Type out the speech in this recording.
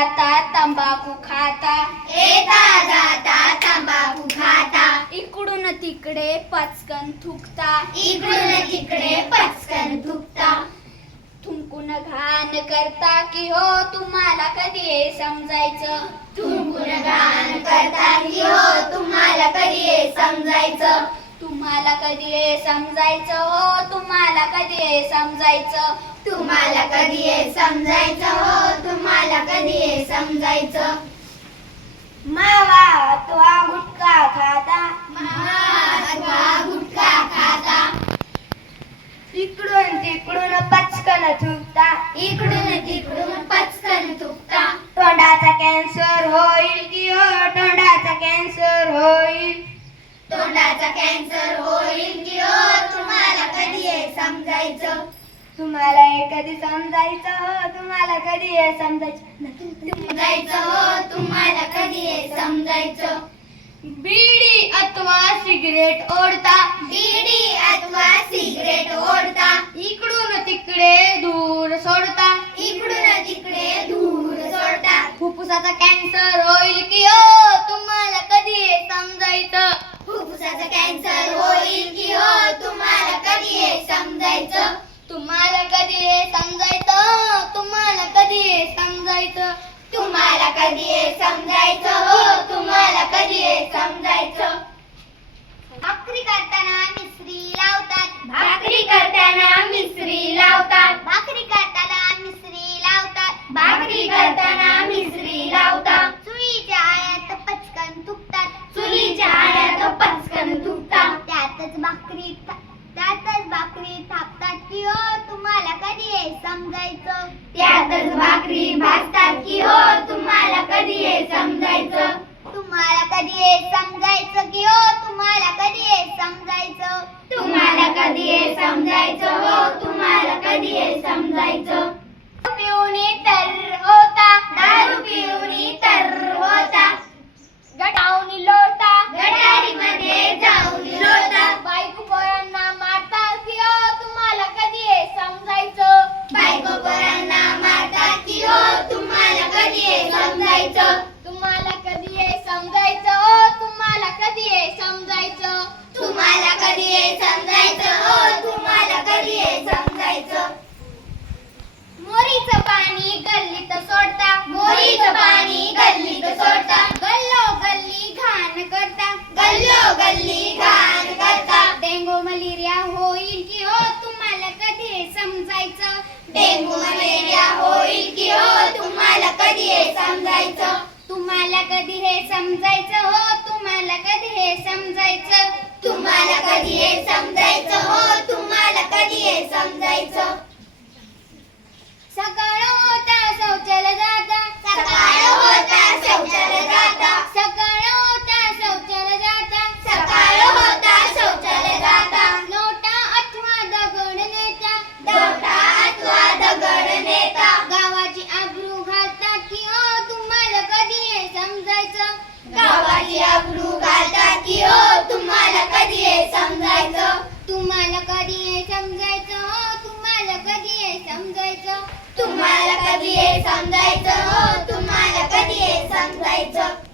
जाता तंबाखू खाता. येता जाता तंबाखू खाता. इकडून तिकडे पचकन थुकता. इकडून तिकडे पचकन थुकता. थुंकून घाण करता की हो तुम्हाला कधी हे समजायचं? थुंकून गाण करता की हो तुम्हाला कधी हे समजायचं? तुम्हाला कधी हे समजायचं हो? तुम्हाला कधी हे समजायचं? तुम्हाला कधी हे समजायचं हो? तुम्हाला कधी हे समजायचं? मावा अथवा गुटखा खाता. महात्मा गुटखा खाता. इकडून तिकडून पचकन थुकता. इकडून तिकडून पचकन थुकता. तोंडाचा कॅन्सर होईल की हो? तोंडाचा कॅन्सर होईल. तोंडाचा कॅन्सर होईल की हो? तुम्हाला कधी हे समजायचं? तुम्हाला हे कधी समजायचं? हो तुम्हाला कधी हे समजायचं? समजायचं हो? तुम्हाला कधी हे समजायचं? बीडी अथवा सिगरेट ओढता. बीडी अथवा सिगरेट ओढता. इकडून तिकडे दूर सोडता. इकडून तिकडे धूर सोडता. फुफ्फुसाचा कॅन्सर होईल की हो तुम्हाला कधी हे समजायचं फुफ्फुसाचा कॅन्सर होईल की हो तुम्हाला कधी हे समजायचं तुम्हाला कधी हे समजायचं? तुम्हाला कधी हे समजायचं? तुम्हाला कधी हे समजायचं? हो तुम्हाला कधी हे समजायचं? भाकरी करताना मिसरी लावतात. भाकरी करताना मिसरी लावतात. भाकरी करताना मिसरी लावतात. भाकरी करताना त्यातच भाकरी थापतात की हो तुम्हाला कधी हे समजायचं? त्यातच भाकरी भाजतात की हो तुम्हाला कधी हे समजायचं? पाणी गल्लीत सोडता. गल्लो गल्ली घाण करता. गल्लो गल्ली घाण करता. डेंगू मलेरिया होईल की हो तुम्हाला कधी हे समजायचं? डेंगू मलेरिया होईल की हो तुम्हाला कधी हे समजायचं? तुम्हाला कधी हे समजायचं? हो तुम्हाला कधी हे समजायचं? तुम्हाला कधी हे समजायचं? हो तुम्हाला कधी हे समजायचं? अब्रू घालता की हो तुम्हाला कधी हे समजायचं? तुम्हाला कधी हे समजायचं? हो तुम्हाला कधी हे समजायचं? तुम्हाला कधी हे समजायचं? हो तुम्हाला कधी हे समजायचं?